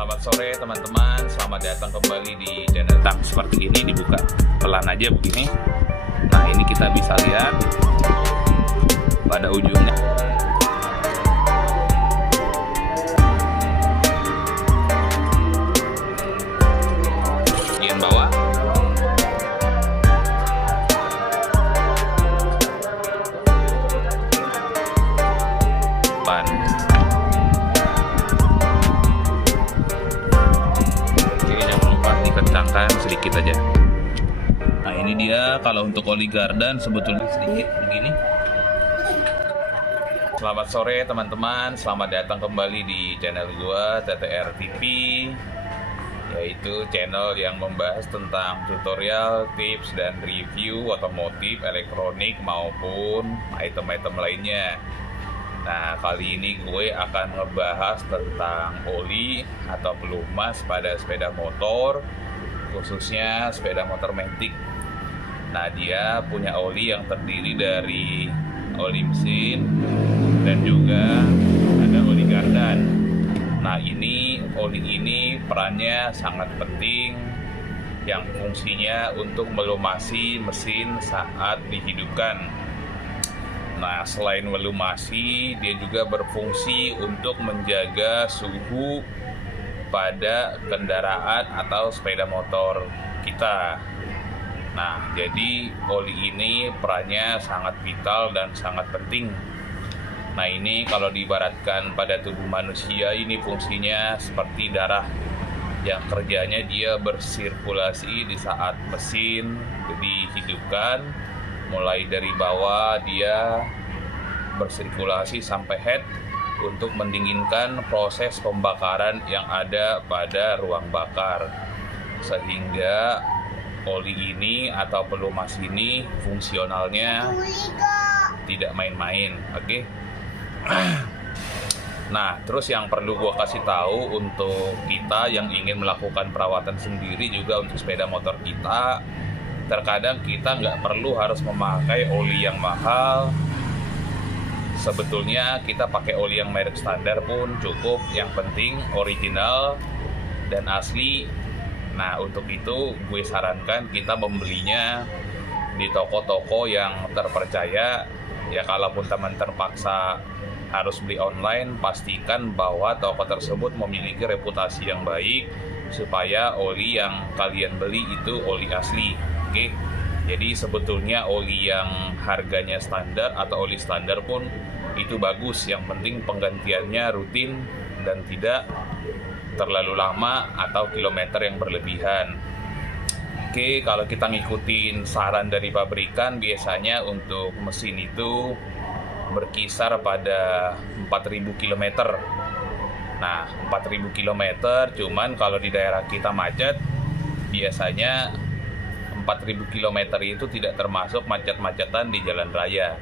Selamat sore teman-teman, selamat datang kembali di channel Tang. Seperti ini dibuka pelan aja begini. Nah ini kita bisa lihat pada ujungnya bagian bawah ban. Dikencangkan sedikit aja. Nah ini dia, kalau untuk oli gardan sebetulnya sedikit begini. Selamat sore teman-teman, selamat datang kembali di channel gua TTR TV, yaitu channel yang membahas tentang tutorial, tips, dan review otomotif, elektronik maupun item-item lainnya. Nah kali ini gue akan ngebahas tentang oli atau pelumas pada sepeda motor, khususnya sepeda motor matic. Nah dia punya oli yang terdiri dari oli mesin dan juga ada oli gardan. Nah oli ini perannya sangat penting, yang fungsinya untuk melumasi mesin saat dihidupkan. Nah, selain melumasi, dia juga berfungsi untuk menjaga suhu pada kendaraan atau sepeda motor kita. Nah, jadi oli ini perannya sangat vital dan sangat penting. Nah, ini kalau diibaratkan pada tubuh manusia, ini fungsinya seperti darah yang kerjanya dia bersirkulasi di saat mesin dihidupkan. Mulai dari bawah dia bersirkulasi sampai head untuk mendinginkan proses pembakaran yang ada pada ruang bakar, sehingga oli ini atau pelumas ini fungsionalnya tidak main-main. Oke. Nah, terus yang perlu gue kasih tahu untuk kita yang ingin melakukan perawatan sendiri juga untuk sepeda motor kita, terkadang kita nggak perlu harus memakai oli yang mahal. Sebetulnya kita pakai oli yang merek standar pun cukup, yang penting original dan asli. Nah untuk itu gue sarankan kita membelinya di toko-toko yang terpercaya. Ya kalaupun teman terpaksa harus beli online, pastikan bahwa toko tersebut memiliki reputasi yang baik supaya oli yang kalian beli itu oli asli. Oke, jadi sebetulnya oli yang harganya standar atau oli standar pun itu bagus. Yang penting penggantiannya rutin dan tidak terlalu lama atau kilometer yang berlebihan. Oke, kalau kita ngikutin saran dari pabrikan, biasanya untuk mesin itu berkisar pada 4.000 km. Nah, 4.000 km, cuman kalau di daerah kita macet, biasanya 4.000 km itu tidak termasuk macet-macetan di jalan raya.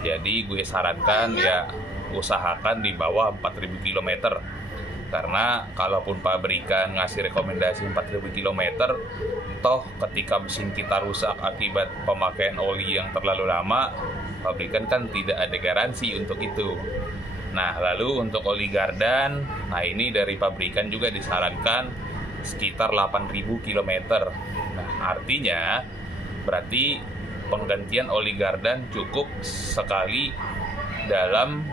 Jadi gue sarankan ya usahakan di bawah 4.000 km. Karena kalaupun pabrikan ngasih rekomendasi 4.000 km, toh ketika mesin kita rusak akibat pemakaian oli yang terlalu lama, pabrikan kan tidak ada garansi untuk itu. Nah, lalu untuk oli gardan, nah ini dari pabrikan juga disarankan sekitar 8.000 km. Nah, artinya berarti penggantian oli gardan cukup sekali dalam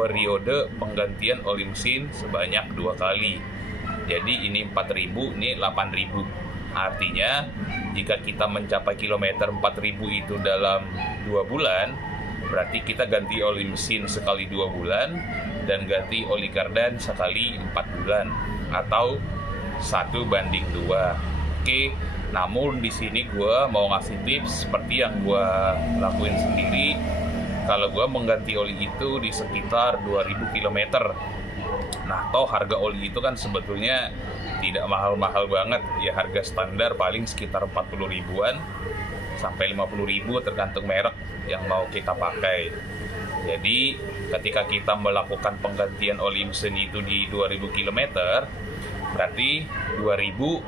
periode penggantian oli mesin sebanyak 2 kali. Jadi ini 4.000, ini 8.000. Artinya jika kita mencapai kilometer 4.000 itu dalam 2 bulan, berarti kita ganti oli mesin sekali 2 bulan dan ganti oli gardan sekali 4 bulan atau 1:2. Oke, namun di sini gue mau ngasih tips seperti yang gue lakuin sendiri. Kalau gue mengganti oli itu di sekitar 2.000 km. Nah, toh harga oli itu kan sebetulnya tidak mahal-mahal banget. Ya harga standar paling sekitar 40 ribuan sampai 50 ribu tergantung merek yang mau kita pakai. Jadi ketika kita melakukan penggantian oli mesin itu di 2.000 km, berarti 2.000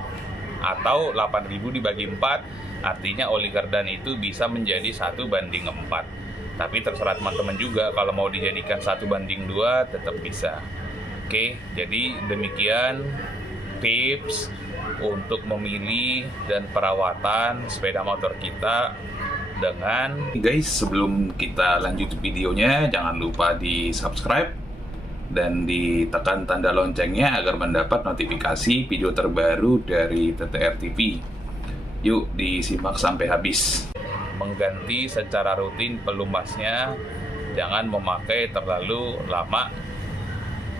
atau 8.000 dibagi 4, artinya oli gardan itu bisa menjadi 1:4. Tapi terserah teman-teman juga, kalau mau dijadikan 1:2 tetap bisa. Oke, jadi demikian tips untuk memilih dan perawatan sepeda motor kita dengan guys. Sebelum kita lanjut videonya, jangan lupa di subscribe dan ditekan tanda loncengnya agar mendapat notifikasi video terbaru dari TTR TV. Yuk disimak sampai habis. Mengganti secara rutin pelumasnya, jangan memakai terlalu lama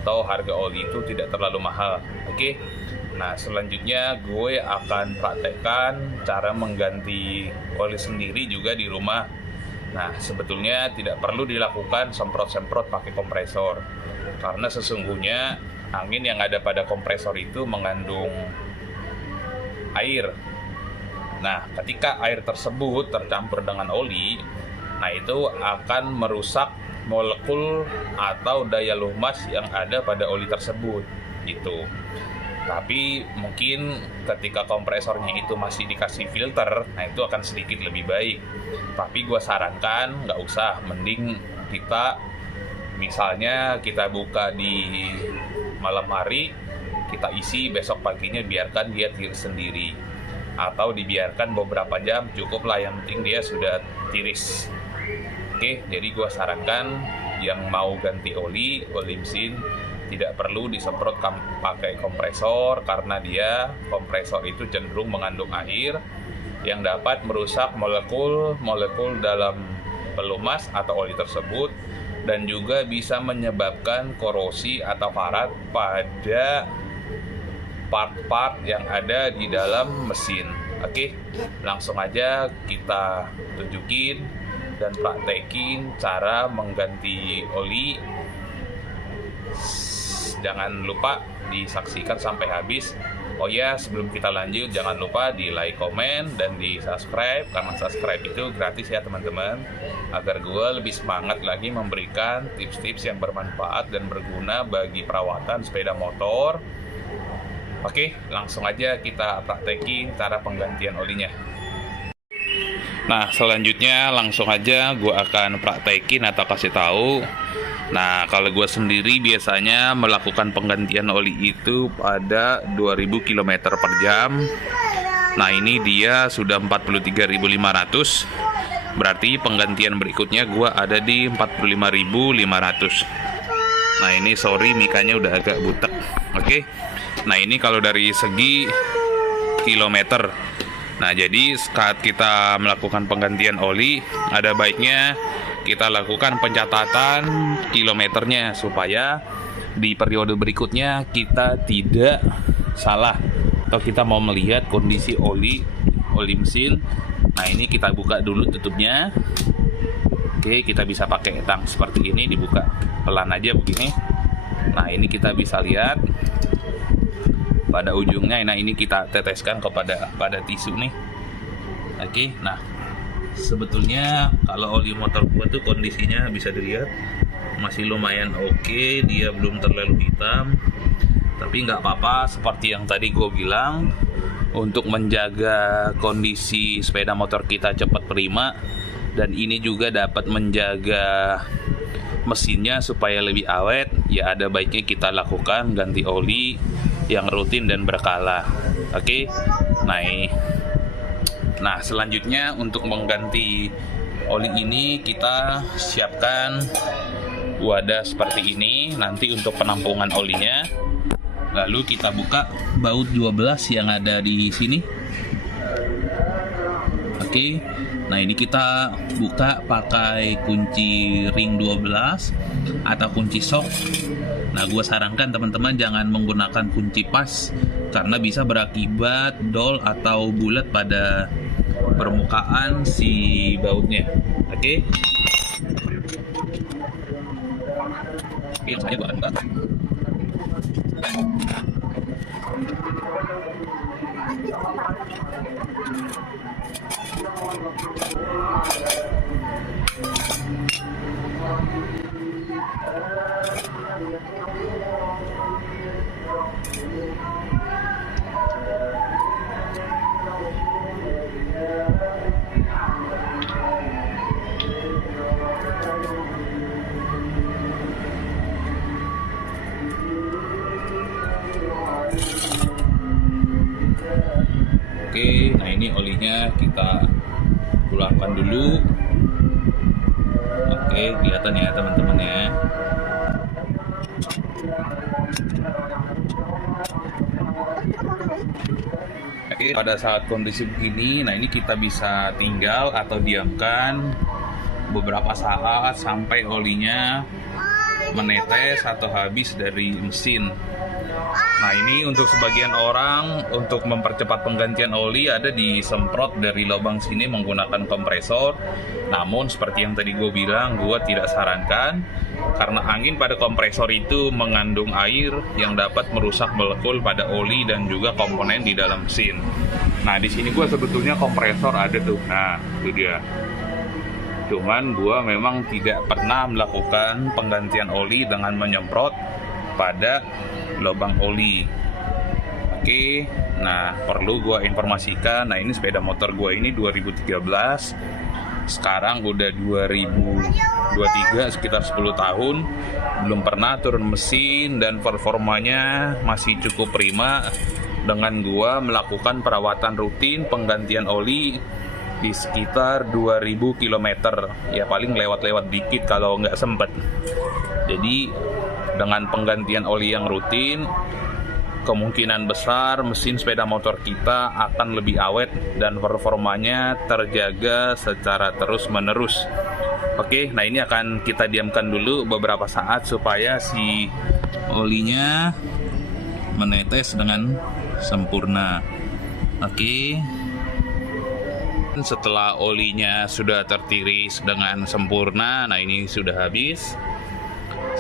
atau harga oli itu tidak terlalu mahal. Oke. Nah, selanjutnya gue akan praktekkan cara mengganti oli sendiri juga di rumah. Nah, sebetulnya tidak perlu dilakukan semprot-semprot pakai kompresor, karena sesungguhnya angin yang ada pada kompresor itu mengandung air. Nah, ketika air tersebut tercampur dengan oli, nah itu akan merusak molekul atau daya lumas yang ada pada oli tersebut gitu. Tapi mungkin ketika kompresornya itu masih dikasih filter, nah itu akan sedikit lebih baik. Tapi gue sarankan nggak usah, mending kita misalnya kita buka di malam hari, kita isi besok paginya, biarkan dia tiris sendiri, atau dibiarkan beberapa jam cukuplah, yang penting dia sudah tiris. Oke, jadi gue sarankan yang mau ganti oli mesin tidak perlu disemprot pakai kompresor, karena dia kompresor itu cenderung mengandung air yang dapat merusak molekul dalam pelumas atau oli tersebut, dan juga bisa menyebabkan korosi atau karat pada part-part yang ada di dalam mesin. Oke, langsung aja kita tunjukin dan praktekin cara mengganti oli. Jangan lupa disaksikan sampai habis. Oh ya, sebelum kita lanjut, jangan lupa di like, komen, dan di subscribe, karena subscribe itu gratis ya teman-teman, agar gue lebih semangat lagi memberikan tips-tips yang bermanfaat dan berguna bagi perawatan sepeda motor. Oke, langsung aja kita praktekin cara penggantian olinya. Nah, selanjutnya langsung aja gue akan praktekin atau kasih tahu. Nah, kalau gue sendiri biasanya melakukan penggantian oli itu pada 2000 km per jam. Nah, ini dia sudah 43.500. Berarti penggantian berikutnya gue ada di 45.500. Nah, ini sorry mikanya udah agak butek. Oke. Nah, ini kalau dari segi kilometer. Nah, jadi saat kita melakukan penggantian oli, ada baiknya kita lakukan pencatatan kilometernya supaya di periode berikutnya kita tidak salah, atau kita mau melihat kondisi oli mesin. Nah, ini kita buka dulu tutupnya. Oke, kita bisa pakai tang seperti ini, dibuka pelan aja begini. Nah, ini kita bisa lihat pada ujungnya. Nah, ini kita teteskan pada tisu nih. Oke, nah sebetulnya kalau oli motor gua tuh kondisinya bisa dilihat masih lumayan oke, dia belum terlalu hitam. Tapi nggak apa-apa, seperti yang tadi gue bilang, untuk menjaga kondisi sepeda motor kita cepat prima, dan ini juga dapat menjaga mesinnya supaya lebih awet, ya ada baiknya kita lakukan ganti oli yang rutin dan berkala. Oke. Nah, selanjutnya untuk mengganti oli ini kita siapkan wadah seperti ini nanti untuk penampungan olinya. Lalu kita buka baut 12 yang ada di sini. Oke. Nah, ini kita buka pakai kunci ring 12 atau kunci sok. Nah, gue sarankan teman-teman jangan menggunakan kunci pas, karena bisa berakibat dol atau bulat pada permukaan si bautnya. Oke. Oke, saya buat buka. kita keluarkan dulu. Oke, kelihatan ya teman-teman ya. Oke, pada saat kondisi begini, nah ini kita bisa tinggal atau diamkan beberapa saat sampai olinya menetes atau habis dari mesin. Nah ini untuk sebagian orang, untuk mempercepat penggantian oli ada disemprot dari lubang sini menggunakan kompresor. Namun seperti yang tadi gue bilang, gue tidak sarankan karena angin pada kompresor itu mengandung air yang dapat merusak molekul pada oli dan juga komponen di dalam mesin. Nah di sini gue sebetulnya kompresor ada tuh, nah itu dia. Cuman gue memang tidak pernah melakukan penggantian oli dengan menyemprot pada lubang oli. Oke, nah perlu gue informasikan, nah ini sepeda motor gue ini 2013, sekarang udah 2023, sekitar 10 tahun, belum pernah turun mesin dan performanya masih cukup prima dengan gue melakukan perawatan rutin penggantian oli di sekitar 2000 km, ya paling lewat-lewat dikit kalau nggak sempet. Jadi dengan penggantian oli yang rutin, kemungkinan besar mesin sepeda motor kita akan lebih awet dan performanya terjaga secara terus-menerus. Oke, nah ini akan kita diamkan dulu beberapa saat supaya si olinya menetes dengan sempurna. Oke. Setelah olinya sudah tertiris dengan sempurna, nah ini sudah habis.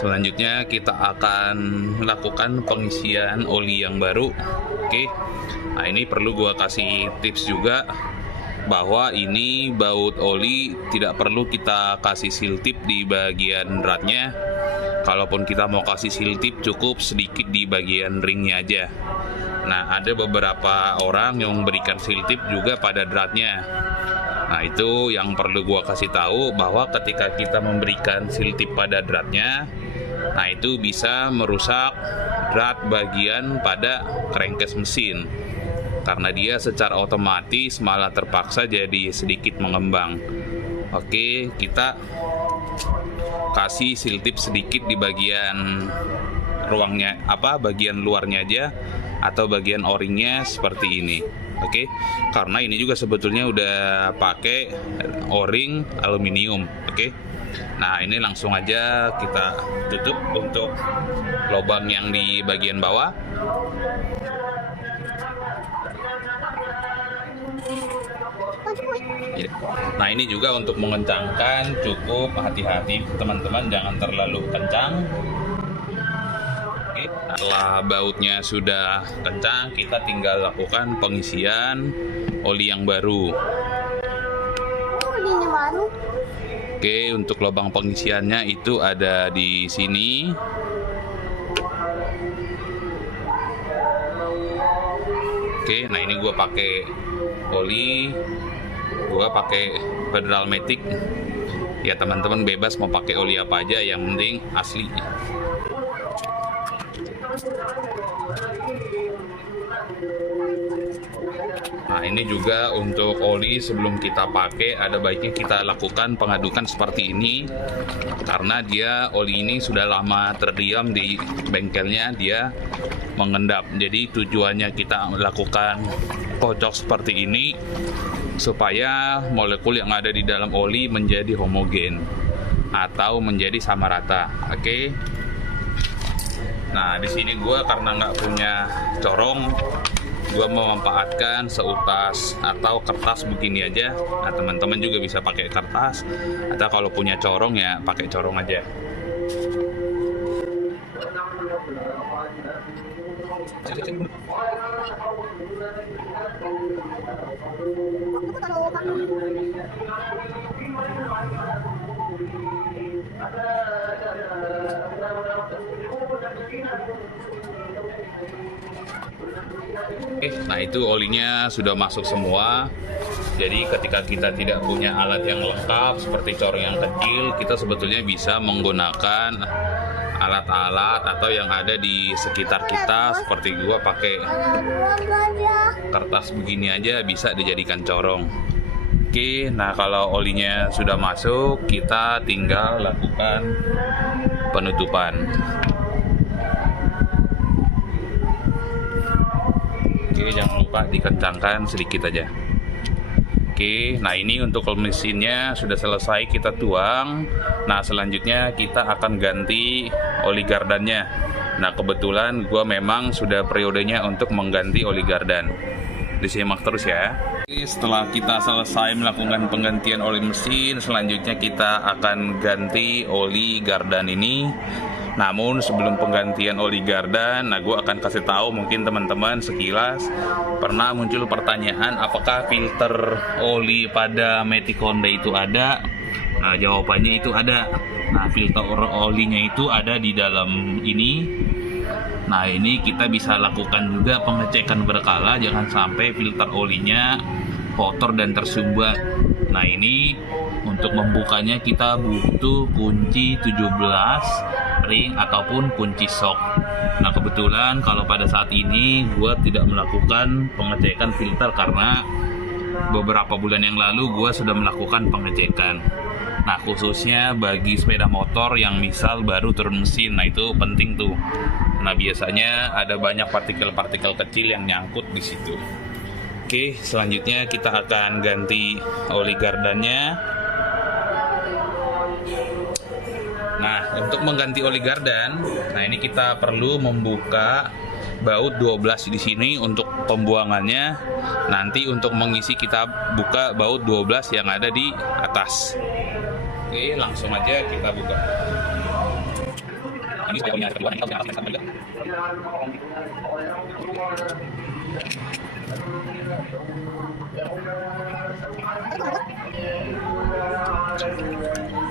Selanjutnya kita akan melakukan pengisian oli yang baru. Oke, nah ini perlu gua kasih tips juga bahwa ini baut oli tidak perlu kita kasih seal tip di bagian ratnya. Kalaupun kita mau kasih seal tip, cukup sedikit di bagian ringnya aja. Nah ada beberapa orang yang memberikan seal tip juga pada dratnya. Nah itu yang perlu gua kasih tahu bahwa ketika kita memberikan seal tip pada dratnya, nah itu bisa merusak drat bagian pada crankcase mesin karena dia secara otomatis malah terpaksa jadi sedikit mengembang. Oke, kita kasih seal tip sedikit di bagian ruangnya, bagian luarnya aja atau bagian o-ringnya seperti ini. Oke, karena ini juga sebetulnya udah pakai o-ring aluminium. Oke, nah ini langsung aja kita tutup untuk lubang yang di bagian bawah. Nah ini juga untuk mengencangkan, cukup hati-hati teman-teman, jangan terlalu kencang. Setelah bautnya sudah kencang, kita tinggal lakukan pengisian oli yang baru. Oke, untuk lubang pengisiannya itu ada di sini. Oke, nah ini gue pakai oli, gue pakai Federal Matic. Ya teman-teman bebas mau pakai oli apa aja, yang penting asli. Nah ini juga untuk oli sebelum kita pakai ada baiknya kita lakukan pengadukan seperti ini, karena dia oli ini sudah lama terdiam di bengkelnya, dia mengendap. Jadi tujuannya kita melakukan kocok seperti ini supaya molekul yang ada di dalam oli menjadi homogen atau menjadi sama rata. Oke. Nah di sini gue karena nggak punya corong, gue memanfaatkan seutas atau kertas begini aja. Nah teman-teman juga bisa pakai kertas, atau kalau punya corong ya pakai corong aja. Nah itu olinya sudah masuk semua. Jadi ketika kita tidak punya alat yang lengkap seperti corong yang kecil, kita sebetulnya bisa menggunakan alat-alat atau yang ada di sekitar kita. Seperti gua pakai kertas begini aja bisa dijadikan corong. Oke, nah kalau olinya sudah masuk, kita tinggal lakukan penutupan. Oke, jangan lupa dikencangkan sedikit aja. Oke, nah ini untuk mesinnya sudah selesai kita tuang. Nah selanjutnya kita akan ganti oli gardannya. Nah kebetulan gua memang sudah periodenya untuk mengganti oli gardan. Disimak terus ya. Oke, setelah kita selesai melakukan penggantian oli mesin, selanjutnya kita akan ganti oli gardan ini. Namun sebelum penggantian oli gardan, nah gue akan kasih tahu mungkin teman-teman sekilas pernah muncul pertanyaan apakah filter oli pada Matic Honda itu ada. Nah jawabannya itu ada. Nah filter olinya itu ada di dalam ini. Nah ini kita bisa lakukan juga pengecekan berkala, jangan sampai filter olinya kotor dan tersumbat. Nah ini untuk membukanya kita butuh kunci 17 ring ataupun kunci shock. Nah kebetulan kalau pada saat ini gue tidak melakukan pengecekan filter karena beberapa bulan yang lalu gue sudah melakukan pengecekan. Nah khususnya bagi sepeda motor yang misal baru turun mesin, nah itu penting tuh. Nah biasanya ada banyak partikel-partikel kecil yang nyangkut di situ. Oke, selanjutnya kita akan ganti oli gardannya. Nah, untuk mengganti oli gardan, nah ini kita perlu membuka baut 12 di sini untuk pembuangannya. Nanti untuk mengisi kita buka baut 12 yang ada di atas. Oke, langsung aja kita buka. Ini supaya olinya keluar, kita bisa juga.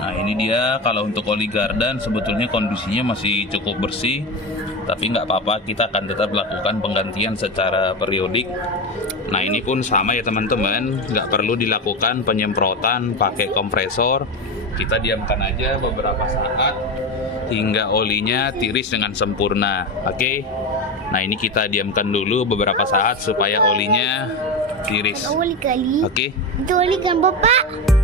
Nah ini dia, kalau untuk oli gardan sebetulnya kondisinya masih cukup bersih, tapi nggak apa-apa, kita akan tetap lakukan penggantian secara periodik. Nah ini pun sama ya teman-teman, nggak perlu dilakukan penyemprotan pakai kompresor. Kita diamkan aja beberapa saat hingga olinya tiris dengan sempurna. Oke, nah ini kita diamkan dulu beberapa saat supaya olinya tiris. Oke. Itu oli kan Bapak?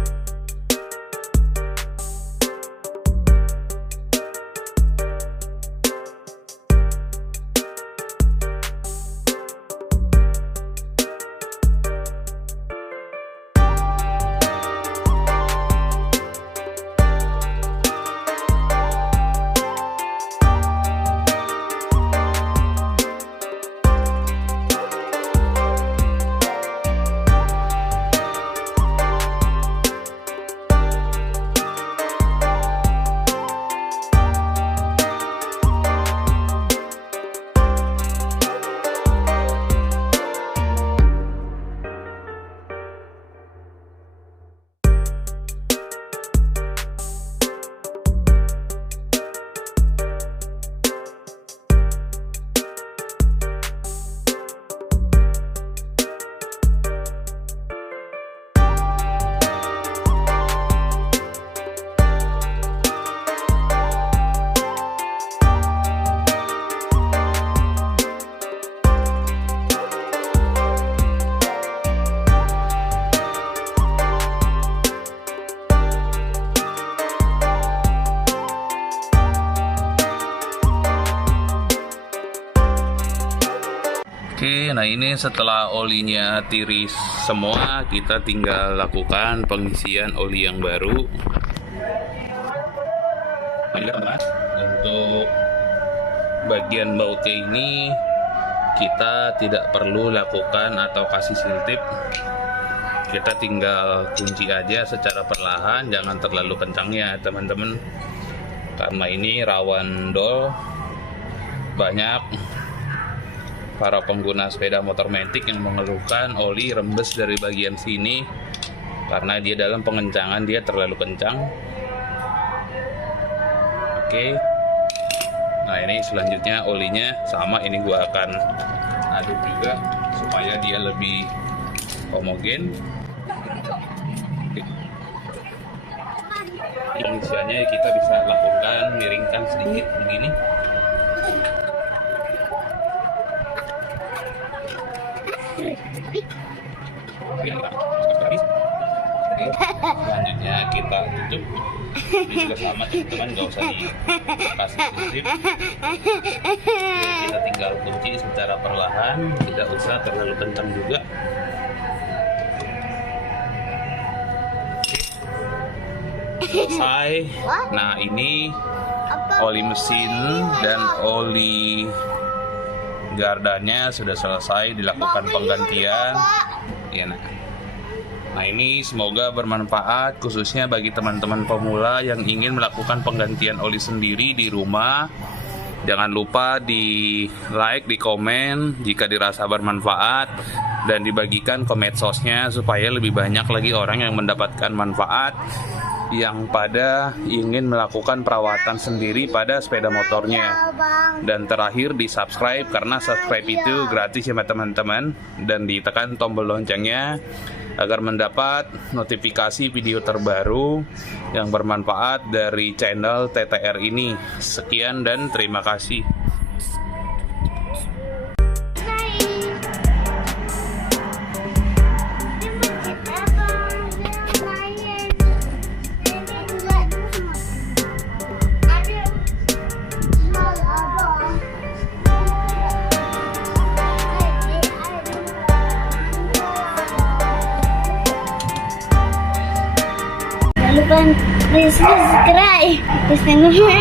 Oke, nah ini setelah olinya tiris semua, kita tinggal lakukan pengisian oli yang baru. Untuk bagian bautnya ini kita tidak perlu lakukan atau kasih siltip. Kita tinggal kunci aja secara perlahan, jangan terlalu kencang ya teman-teman, karena ini rawan dol. Banyak para pengguna sepeda motor Matic yang mengeluhkan oli rembes dari bagian sini karena dia dalam pengencangan dia terlalu kencang. Oke, nah ini selanjutnya olinya sama, ini gua akan aduk juga supaya dia lebih homogen. Pengisiannya kita bisa lakukan miringkan sedikit begini. kita tutup. Ini juga sama teman-teman, nggak usah dikasih sisip. Kita tinggal kunci secara perlahan, tidak usah terlalu kencang juga. Selesai. Nah, ini oli mesin dan oli gardanya sudah selesai dilakukan penggantian. Ya, nah ini semoga bermanfaat khususnya bagi teman-teman pemula yang ingin melakukan penggantian oli sendiri di rumah. Jangan lupa di like, di komen jika dirasa bermanfaat, dan dibagikan ke medsosnya supaya lebih banyak lagi orang yang mendapatkan manfaat yang pada ingin melakukan perawatan sendiri pada sepeda motornya. Dan terakhir di subscribe, karena subscribe itu gratis ya teman-teman, dan ditekan tombol loncengnya agar mendapat notifikasi video terbaru yang bermanfaat dari channel TTR ini. Sekian dan terima kasih. Please subscribe, teman-teman.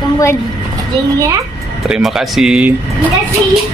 Kemudian ya. Terima kasih. Terima kasih.